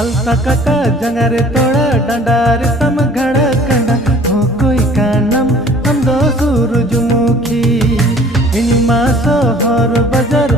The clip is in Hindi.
अलता काका जंगारे तोड़ा डंडारे सम घड़ा कंडा हो कोई का नाम हम दो सूरजमुखी इन मासो हर बाजार